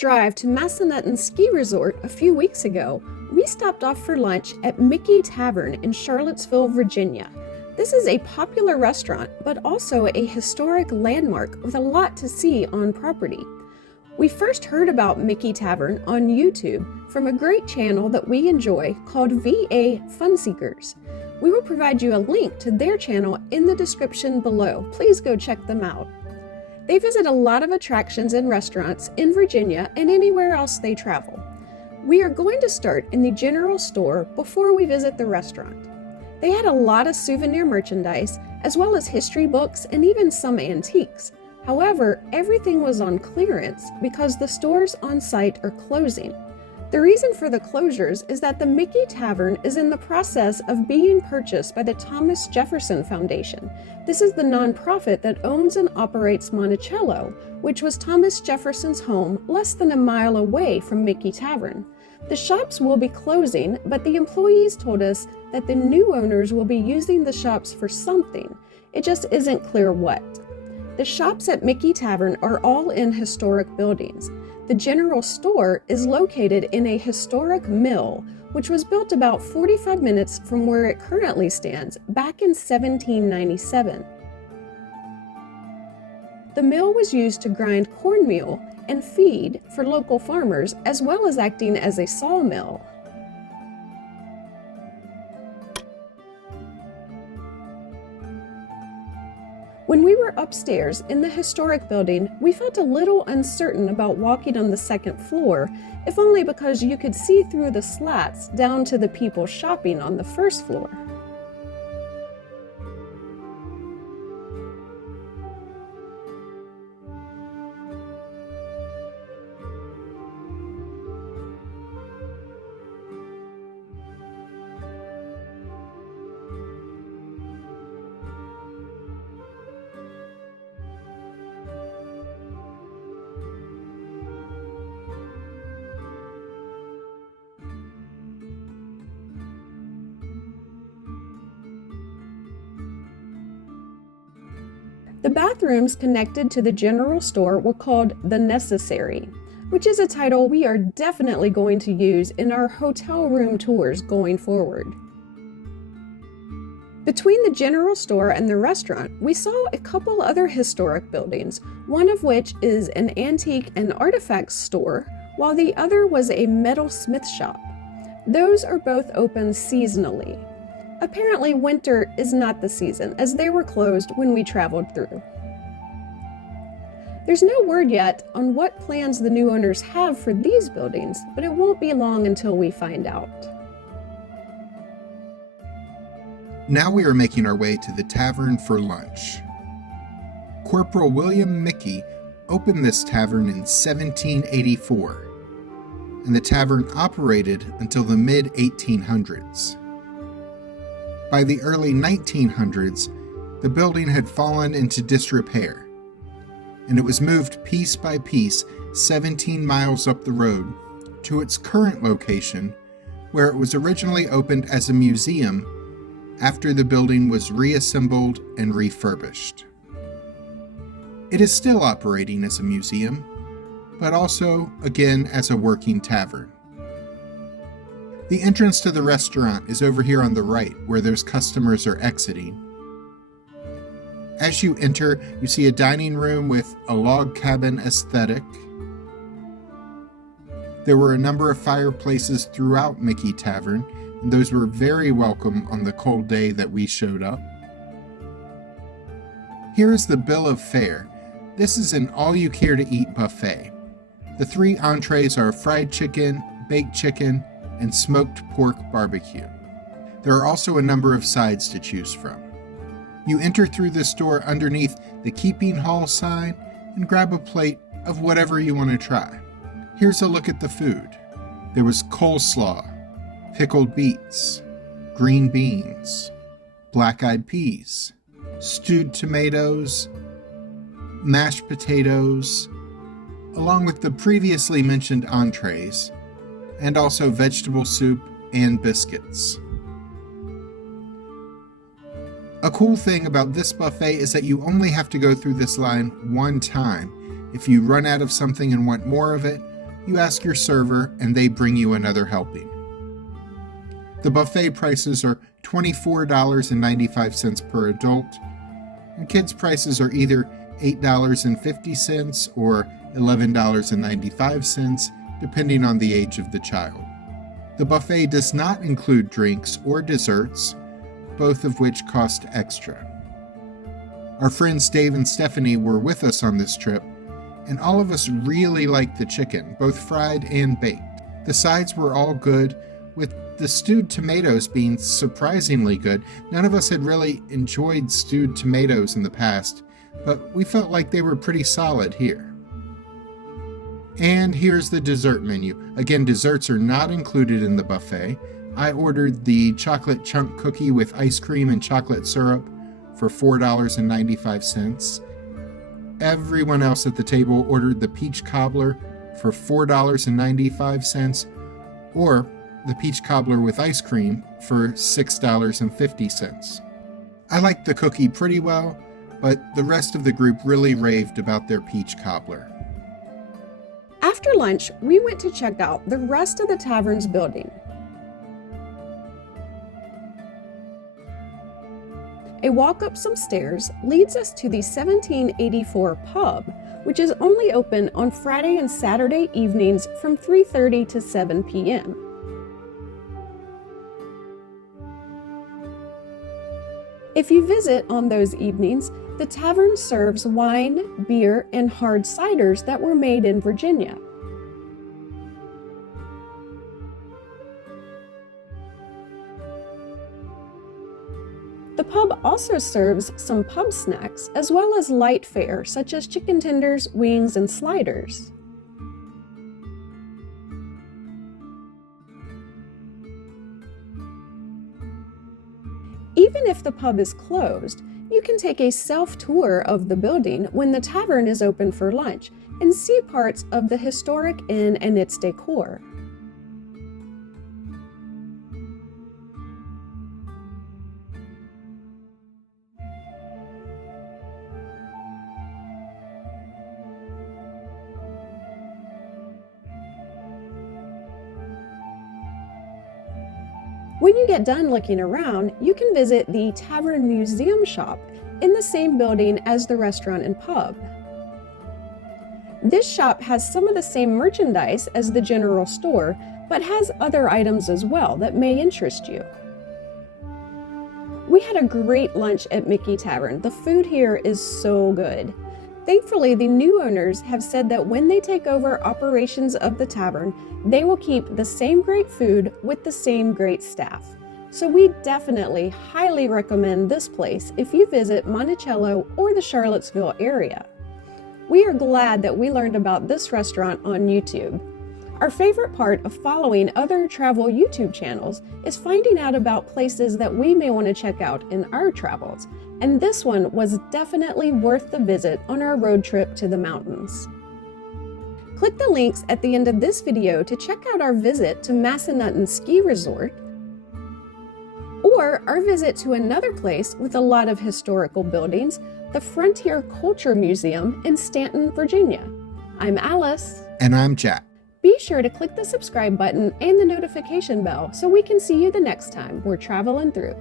drive to Massanutten Ski Resort a few weeks ago, we stopped off for lunch at Michie Tavern in Charlottesville, Virginia. This is a popular restaurant, but also a historic landmark with a lot to see on property. We first heard about Michie Tavern on YouTube from a great channel that we enjoy called VA Funseekers. We will provide you a link to their channel in the description below. Please go check them out. They visit a lot of attractions and restaurants in Virginia and anywhere else they travel. We are going to start in the general store before we visit the restaurant. They had a lot of souvenir merchandise, as well as history books and even some antiques. However, everything was on clearance because the stores on site are closing. The reason for the closures is that the Michie Tavern is in the process of being purchased by the Thomas Jefferson Foundation. This is the nonprofit that owns and operates Monticello, which was Thomas Jefferson's home less than a mile away from Michie Tavern. The shops will be closing, but the employees told us that the new owners will be using the shops for something. It just isn't clear what. The shops at Michie Tavern are all in historic buildings. The general store is located in a historic mill, which was built about 45 minutes from where it currently stands back in 1797. The mill was used to grind cornmeal and feed for local farmers, as well as acting as a sawmill. When we were upstairs in the historic building, we felt a little uncertain about walking on the second floor, if only because you could see through the slats down to the people shopping on the first floor. The bathrooms connected to the general store were called the Necessary, which is a title we are definitely going to use in our hotel room tours going forward. Between the general store and the restaurant, we saw a couple other historic buildings, one of which is an antique and artifacts store, while the other was a metalsmith shop. Those are both open seasonally. Apparently, winter is not the season, as they were closed when we traveled through. There's no word yet on what plans the new owners have for these buildings, but it won't be long until we find out. Now we are making our way to the tavern for lunch. Corporal William Michie opened this tavern in 1784, and the tavern operated until the mid-1800s. By the early 1900s, the building had fallen into disrepair, and it was moved piece by piece 17 miles up the road to its current location, where it was originally opened as a museum after the building was reassembled and refurbished. It is still operating as a museum, but also, again, as a working tavern. The entrance to the restaurant is over here on the right, where those customers are exiting. As you enter, you see a dining room with a log cabin aesthetic. There were a number of fireplaces throughout Michie Tavern, and those were very welcome on the cold day that we showed up. Here is the bill of fare. This is an all-you-care-to-eat buffet. The 3 entrees are fried chicken, baked chicken, and smoked pork barbecue. There are also a number of sides to choose from. You enter through this door underneath the Keeping Hall sign and grab a plate of whatever you want to try. Here's a look at the food. There was coleslaw, pickled beets, green beans, black-eyed peas, stewed tomatoes, mashed potatoes, along with the previously mentioned entrees, and also vegetable soup and biscuits. A cool thing about this buffet is that you only have to go through this line one time. If you run out of something and want more of it, you ask your server and they bring you another helping. The buffet prices are $24.95 per adult, and kids' prices are either $8.50 or $11.95, depending on the age of the child. The buffet does not include drinks or desserts, both of which cost extra. Our friends Dave and Stephanie were with us on this trip, and all of us really liked the chicken, both fried and baked. The sides were all good, with the stewed tomatoes being surprisingly good. None of us had really enjoyed stewed tomatoes in the past, but we felt like they were pretty solid here. And here's the dessert menu. Again, desserts are not included in the buffet. I ordered the chocolate chunk cookie with ice cream and chocolate syrup for $4.95. Everyone else at the table ordered the peach cobbler for $4.95, or the peach cobbler with ice cream for $6.50. I liked the cookie pretty well, but the rest of the group really raved about their peach cobbler. After lunch, we went to check out the rest of the tavern's building. A walk up some stairs leads us to the 1784 pub, which is only open on Friday and Saturday evenings from 3:30 to 7 p.m. If you visit on those evenings, the tavern serves wine, beer, and hard ciders that were made in Virginia. The pub also serves some pub snacks as well as light fare such as chicken tenders, wings, and sliders. Even if the pub is closed, you can take a self-tour of the building when the tavern is open for lunch and see parts of the historic inn and its decor. When you get done looking around, you can visit the Tavern Museum shop in the same building as the restaurant and pub. This shop has some of the same merchandise as the general store, but has other items as well that may interest you. We had a great lunch at Michie Tavern. The food here is so good. Thankfully, the new owners have said that when they take over operations of the tavern, they will keep the same great food with the same great staff. So we definitely highly recommend this place if you visit Monticello or the Charlottesville area. We are glad that we learned about this restaurant on YouTube. Our favorite part of following other travel YouTube channels is finding out about places that we may want to check out in our travels, and this one was definitely worth the visit on our road trip to the mountains. Click the links at the end of this video to check out our visit to Massanutten Ski Resort, or our visit to another place with a lot of historical buildings, the Frontier Culture Museum in Stanton, Virginia. I'm Alice. And I'm Jack. Be sure to click the subscribe button and the notification bell so we can see you the next time we're traveling through.